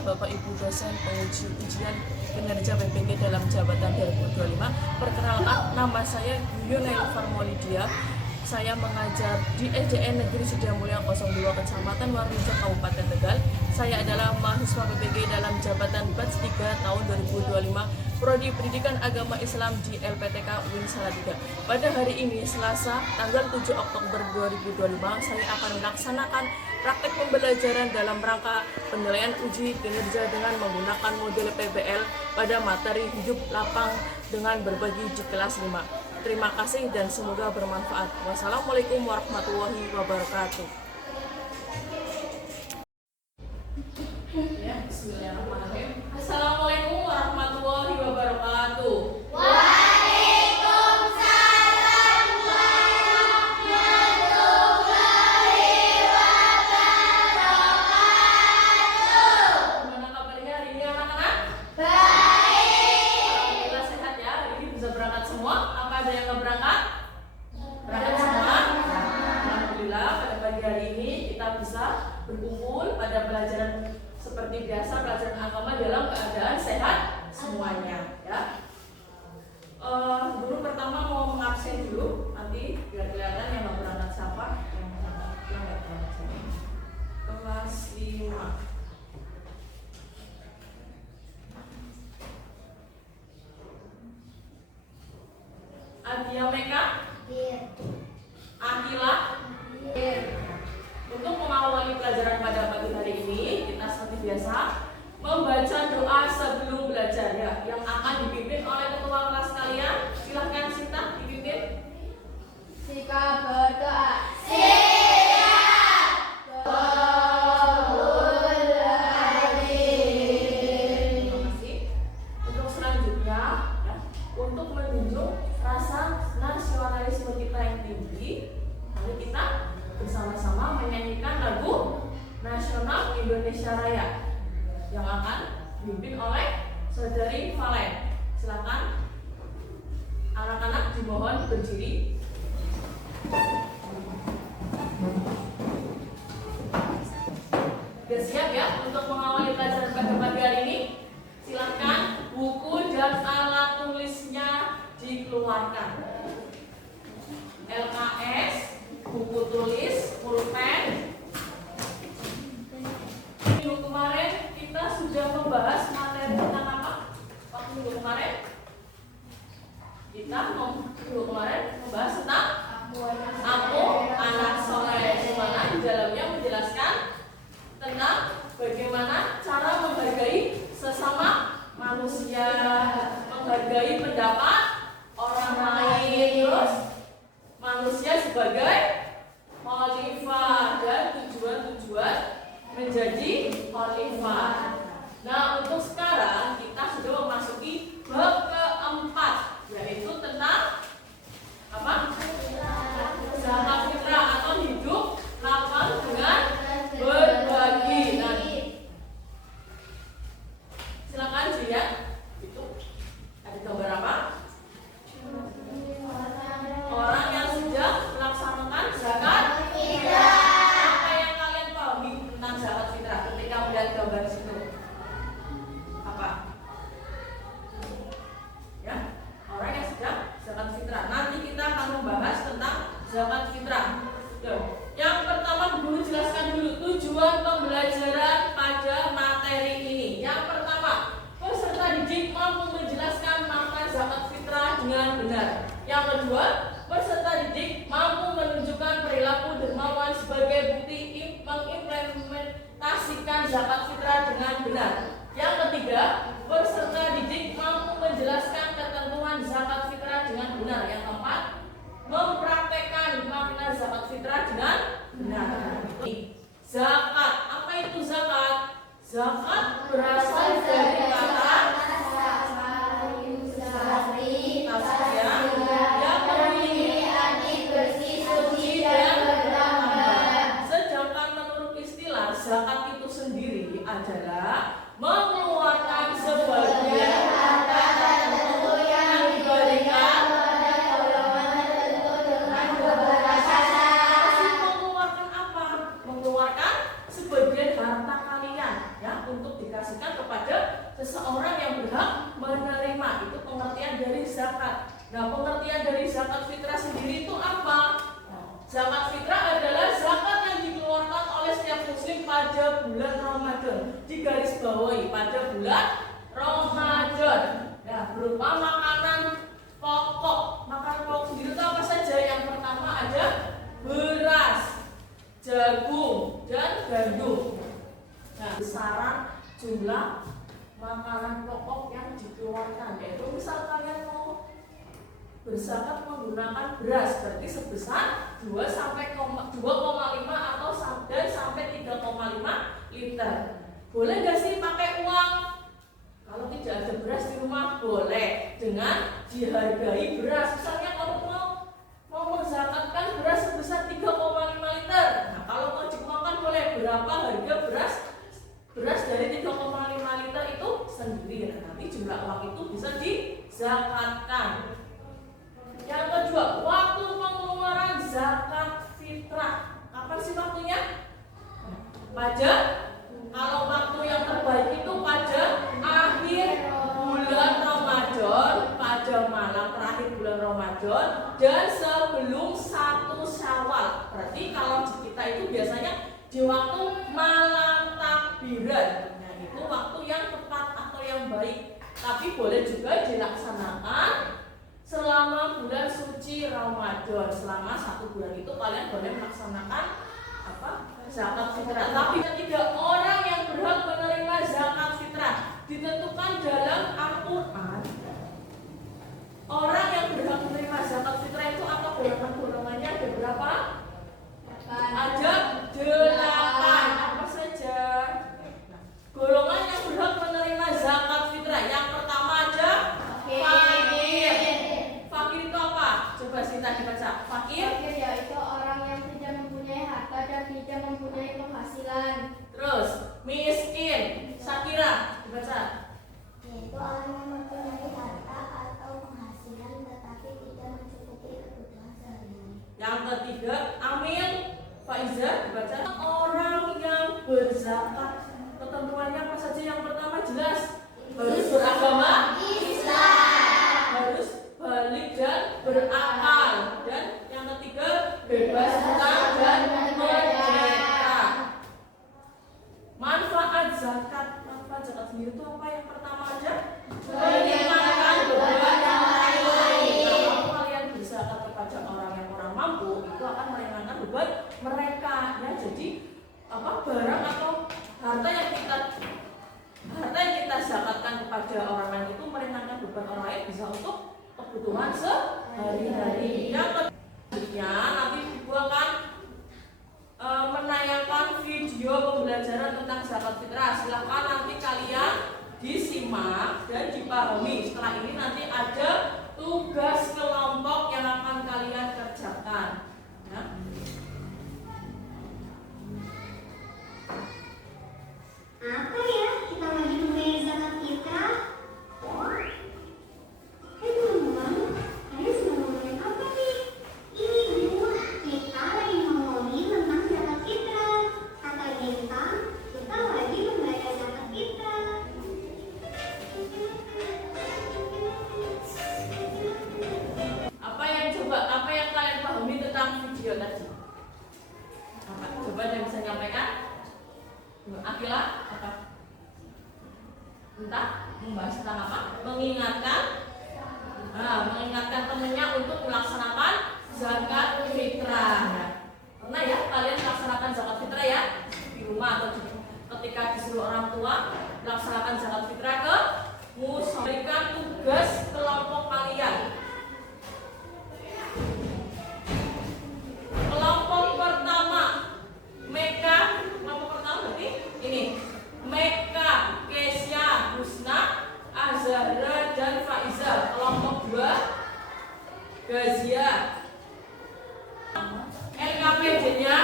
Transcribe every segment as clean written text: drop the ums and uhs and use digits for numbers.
Bapak Ibu dosen penguji ujian kinerja PPG dalam jabatan 2025. Perkenalkan, nama saya Yunail Farmolidia. Saya mengajar di SDN Negeri Sidiamulya 02 Kecamatan Warurejo Kabupaten Tegal. Saya adalah mahasiswa PPG dalam jabatan batch 3 tahun 2025 Prodi Pendidikan Agama Islam di LPTK UIN Salatiga. Pada hari ini Selasa tanggal 7 Oktober 2025 saya akan melaksanakan praktek pembelajaran dalam rangka penilaian uji kinerja dengan menggunakan model PBL pada materi hidup lapang dengan berbagi di kelas 5. Terima kasih dan semoga bermanfaat. Wassalamualaikum warahmatullahi wabarakatuh. Ya, bismillahirrahmanirrahim. Assalamualaikum warahmatullahi wabarakatuh. Waalaikumsalam warahmatullahi wabarakatuh. Gimana kabarnya hari ini anak-anak? Baik. Alhamdulillah sehat ya. Hari ini bisa berangkat semua. Apa ada yang nggak berangkat? Berangkat semua? Alhamdulillah pada pagi hari ini kita bisa berkumpul pada pelajaran seperti biasa, pelajaran agama dalam keadaan sehat semuanya ya. Guru pertama mau mengabsen dulu, nanti biar kelihatan yang nggak berangkat siapa, yang nggak berangkat siapa. Kelas 5. Adia Meka, Akila. Untuk mengawali pelajaran pada pagi hari ini, kita seperti biasa membaca doa sebelum belajar ya, yang akan dipimpin oleh ketua kelas kalian. Silahkan Sinta dipimpin. Sika berdoa. Siap. Terima kasih. Untuk selanjutnya, ya, untuk menunjuk rasa nasionalisme kita yang tinggi, mari kita bersama-sama menyanyikan lagu nasional Indonesia Raya yang akan dipimpin oleh Saudari Valen. Silakan anak-anak dimohon berdiri. Sudah siap ya untuk mengawali pelajaran pada pagi hari ini? Silakan buku dan alat tulisnya dikeluarkan. LKS, buku tulis, pulpen. Minggu kemarin kita sudah membahas materi tentang apa? Waktu minggu kemarin kita minggu kemarin membahas tentang aku anak soleh, di mana di dalamnya menjelaskan tentang bagaimana cara menghargai sesama manusia, menghargai pendapat orang lain, terus manusia sebagai khalifah dan tujuan-tujuan menjadi khalifah. Nah, untuk sekarang kita sudah memasuki bab keempat, yaitu tentang apa? Zakat fitrah atau hidup lapang dengan berbagi. Nah, silakan dilihat itu ada gambar apa? Orang yang sudah melaksanakan zakat fitrah. Apa yang kalian pahami tentang zakat fitrah ketika melihat gambar situ? Apa? Ya, orang yang sudah zakat fitrah. Nanti kita akan membahas tentang zakat fitrah. Yang pertama guru jelaskan dulu tujuan pembelajaran pada materi ini. Yang pertama, peserta didik mampu menjelaskan makna zakat fitrah dengan benar. Yang kedua, peserta didik mampu menunjukkan perilaku dermawan sebagai bukti mengimplementasikan zakat fitrah dengan benar. Yang ketiga, peserta didik mampu menjelaskan ketentuan zakat fitrah dengan benar. Yang keempat, mempraktekkan makna zakat fitrah dengan benar. Zakat, apa itu zakat? Zakat berasal dari kata tasya yang memiliki arti bersih, suci dan bertambah. Sedangkan menurut istilah zakat itu sendiri adalah mengeluarkan sebagian harta tertentu yang diberikan mengeluarkan apa? Mengeluarkan sebagian harta kalian ya untuk dikasih dialokasikan kepada seseorang yang berhak menerima. Itu pengertian dari zakat. Nah, pengertian dari zakat fitrah sendiri itu apa? Zakat fitrah adalah zakat yang dikeluarkan oleh setiap muslim pada bulan Ramadan. Digarisbawahi pada bulan Ramadan. Ya, berupa makanan pokok. Makanan pokok sendiri itu apa saja? Yang pertama ada beras, jagung, dan gandum. Nah, besaran jumlah makanan pokok yang dikeluarkan, yaitu misal kalian mau berzakat menggunakan beras, berarti sebesar 2,5 atau dan sampai 3,5 liter. Boleh nggak sih pakai uang? Kalau tidak ada beras di rumah, boleh dengan dihargai beras. Misalnya kalau mau menzakatkan beras sebesar 3,5 liter. Nah, kalau mau dikuangkan boleh. Berapa harga beras dari 3,5 liter itu sendiri. Nah, nanti jumlah uang itu bisa dizakatkan. Yang kedua, waktu pengeluaran zakat fitrah. Kapan sih waktunya? Kalau waktu yang terbaik itu pada akhir bulan Ramadan, pada malam terakhir bulan Ramadan, dan sebelum 1 Syawal. Berarti kalau di kita itu biasanya di waktu malam takbiran. Nah, itu waktu yang tepat atau yang baik. Tapi boleh juga dilaksanakan selama bulan suci Ramadan. Selama 1 bulan itu kalian boleh melaksanakan zakat fitrah. Tapi ketiga, orang yang berhak menerima zakat fitrah ditentukan dalam Al-Quran. Orang yang berhak menerima zakat fitrah itu apa golongannya? Ada berapa? Ada 8. Apa saja? Golongan yang berhak menerima zakat fitrah. Yang pertama ada fakir. Fakir itu apa? Coba Sinta dibaca. Fakir yaitu orang yang tidak mempunyai harta dan tidak mempunyai penghasilan. Terus miskin. Sakira dibaca. Yaitu orang yang mempunyai harta atau penghasilan tetapi tidak mencukupi kebutuhan sehari-hari. Yang ketiga Amil. Faiza dibaca. Orang yang berzakat, ketentuannya apa saja? Yang pertama jelas harus beragama Islam, harus balik dan berakal, dan yang ketiga bebas hutang dan merdeka. Manfaat zakat sendiri itu apa? Yang pertama aja meringankan beban yang lain. Kalau kalian berzakat kepada orang yang kurang mampu, itu akan meringankan beban mereka. Ya, jadi barang atau harta yang kita zakatkan kepada orang lain itu meringankan beban orang lain, bisa untuk kebutuhan sehari-hari. Yang selanjutnya nanti Ibu akan menayangkan video pembelajaran tentang zakat fitrah. Silahkan nanti kalian disimak dan dipahami. Setelah ini nanti ada tugas kelompok yang akan kalian kerjakan. Ya. Apa ya kita lagi membayar zakat fitrah? Teman-teman, kalian sedang ngomongin apa nih? Ini Bu, kita lagi ngomongin tentang zakat fitrah. Kata Bintang, kita lagi membayar zakat fitrah. Apa yang kalian pahami tentang video tadi? Coba yang bisa nyampaikan? Akila, apa? Entah membahas tentang apa? Mengingatkan temannya untuk melaksanakan zakat fitrah. Pernah ya kalian melaksanakan zakat fitrah ya di rumah atau ketika disuruh orang tua melaksanakan zakat fitrah ke musola. Berikan tugas kelompok kalian. Kelompok pertama Meka, kelompok pertama berarti ini Meka, Kesya, Husna, Azhara, dan Faiza. Kelompok 2 Gazia. LKPD-nya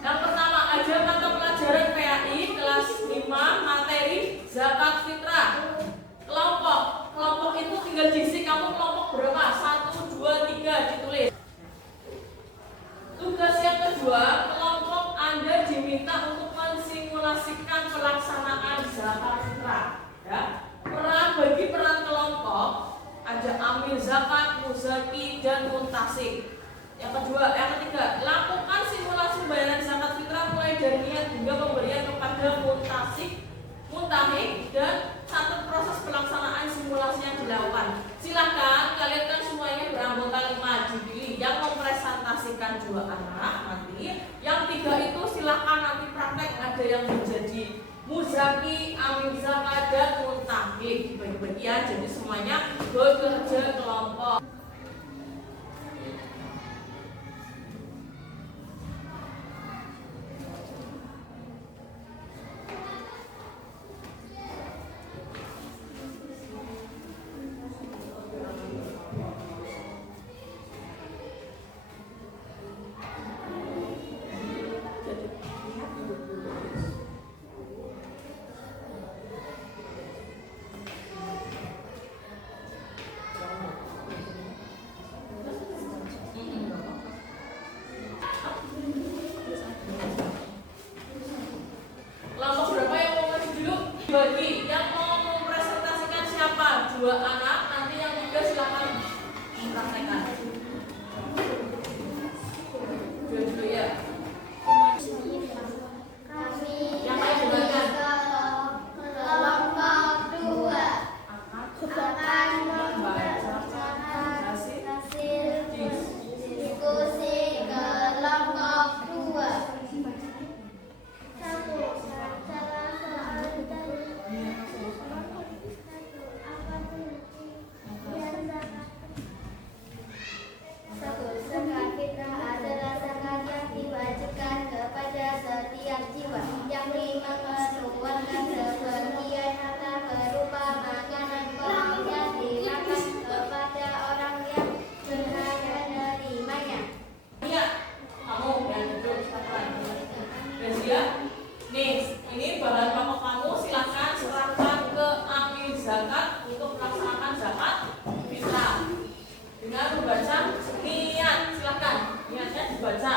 yang pertama ada mata pelajaran PAI kelas 5 materi zakat fitrah. Kelompok itu tinggal diisi kamu kelompok berapa? 1, 2, 3 ditulis. Tugas yang kedua, kelompok Anda diminta untuk hingga pemberian kepada muntahik dan satu proses pelaksanaan simulasi yang dilakukan. Silakan kalian kan semuanya beranggota 5 dipilih yang mempresentasikan 2 anak nanti, yang 3 itu silakan nanti praktek, ada yang menjadi muzaki, amil zakat dan muntahik dibagi-bagi ya, jadi semuanya bekerja kelompok. Kelompok berapa yang mau maju dulu? Bagi yang mau mempresentasikan siapa? 2 anak, nanti yang 3 silakan mempraktekkan. Dua ya. Kami Yang lain dengarkan. kelompok 2 Akan akan membacakan hasil hasil diskusi kelompok 2. Satu, salah soal dari apa yang satu, zakat fitrah adalah zakat yang diwajibkan kepada setiap jiwa yang mengeluarkan sebagian harta berupa makanan pokok yang dimakan kepada orang yang berhak menerimanya. Iya, kamu yang duduk sekarang. Udah siap? Nih, ini bahan pokok kamu, silakan serahkan ke amil zakat untuk melaksanakan zakat fitrah. Dengan membaca niat, silakan niatnya dibaca.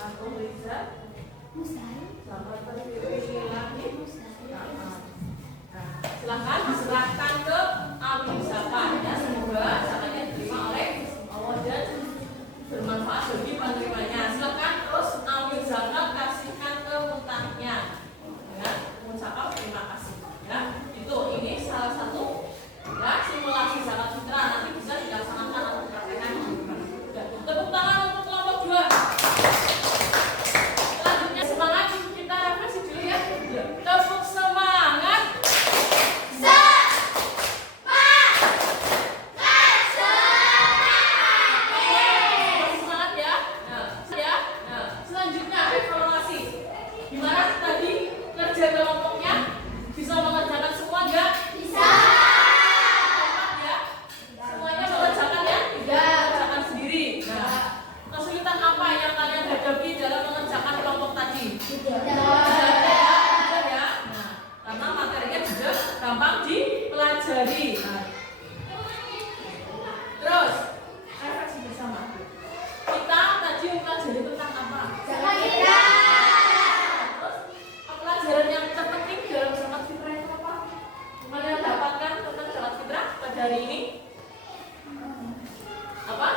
Aku bisa zakat terpilih lagi. Silakan diserahkan ke amil zakat ya, semoga zakatnya diterima oleh Allah dan bermanfaat bagi penerimanya. Silakan terus ambil zakat, kasihkan ke muntahnya ya, mengucapkan terima kasih ya. Ini salah satu ya simulasi zakat fitrah, nanti bisa dilaksanakan atau dipraktekkan. Tepuk tangan untuk kelompok 2. Selanjutnya semangat, kita refleksi dulu ya. Tepuk semangat. Semangat ya. Nah, selanjutnya evaluasi. Gimana tadi kerja kelompoknya? Bisa mengerjakan semua enggak? Bisa. Ya. Semuanya mengerjakan ya? Tidak, mengerjakan sendiri. Nah, kesulitan apa yang kalian hadapi dalam mengerjakan kelompok tadi? Tidak ya. Nah, karena materinya juga gampang dipelajari. Nah, terus refleksi bersama. Kita tadi mempelajari tentang apa? Zakat fitrah. Terus pelajaran yang terpenting dalam zakat fitrah itu apa? Kalian dapatkan tentang zakat fitrah pada hari ini? Apa?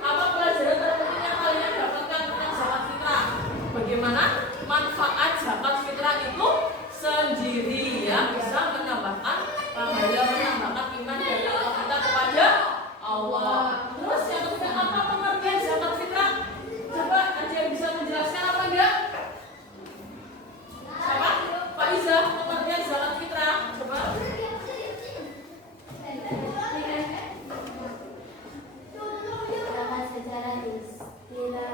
Apa pelajaran terpenting yang kalian dapatkan tentang zakat fitrah? Bagaimana manfaat zakat fitrah itu sendiri ya, bisa menambahkan pahala, menambahkan iman dan takwa kita kepada Allah. Terus yang ketiga, apa pengertian zakat fitrah? Coba ada yang bisa menjelaskan apa enggak? Siapa? Pak Iza, pengertian zakat fitrah. Coba. Zakat secara istilah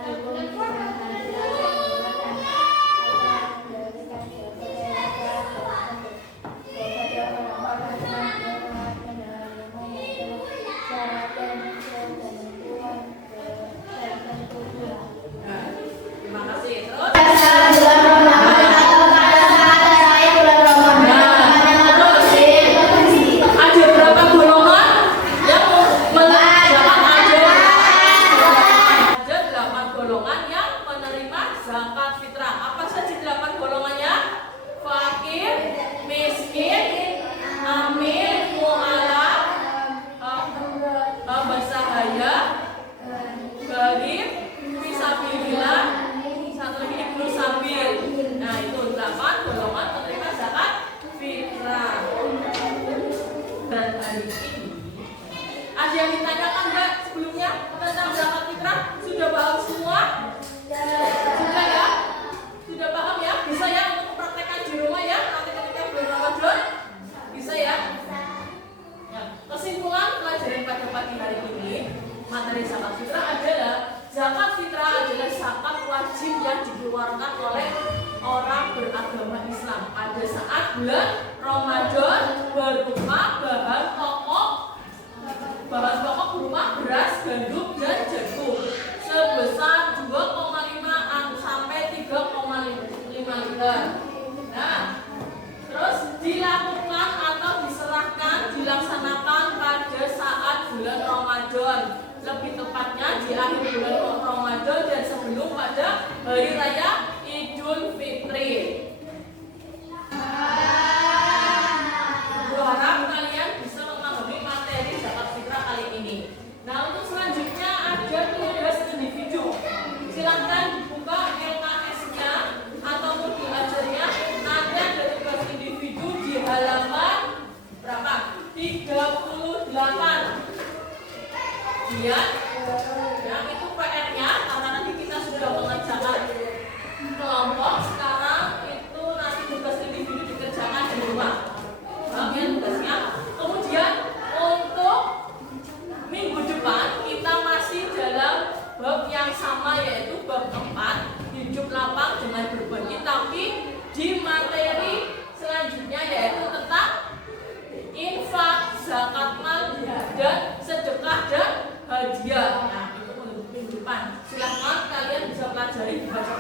Terima kasih. Terus ada berapa golongan yang menerima ada 8 golongan yang menerima zakat fitrah. Apa saja 8 golongannya? Fakir, miskin, amil, mu'alaf, hamba sahaya, gharib, fisabilillah gunung pada hari raya Idul Fitri. Berharap kalian bisa memahami materi zakat fitrah kali ini. Nah, untuk selanjutnya ada tugas individu. Silakan dibuka LKS-nya atau modul ajarnya. Ada tugas individu di halaman berapa? 38. Lihat, yang itu PR-nya karena nanti kita sudah mengerjakan kelompok. Sekarang itu nanti tugas individu dikerjakan di rumah. Bagian tugasnya. Kemudian untuk minggu depan kita masih dalam bab yang sama, yaitu bab 4, hidup lapang dengan berbagi, tapi di materi selanjutnya yaitu tentang infak, zakat mal, dan sedekah dan hadiah. Nah, itu minggu depan. Silahkan kalian bisa pelajari, dibaca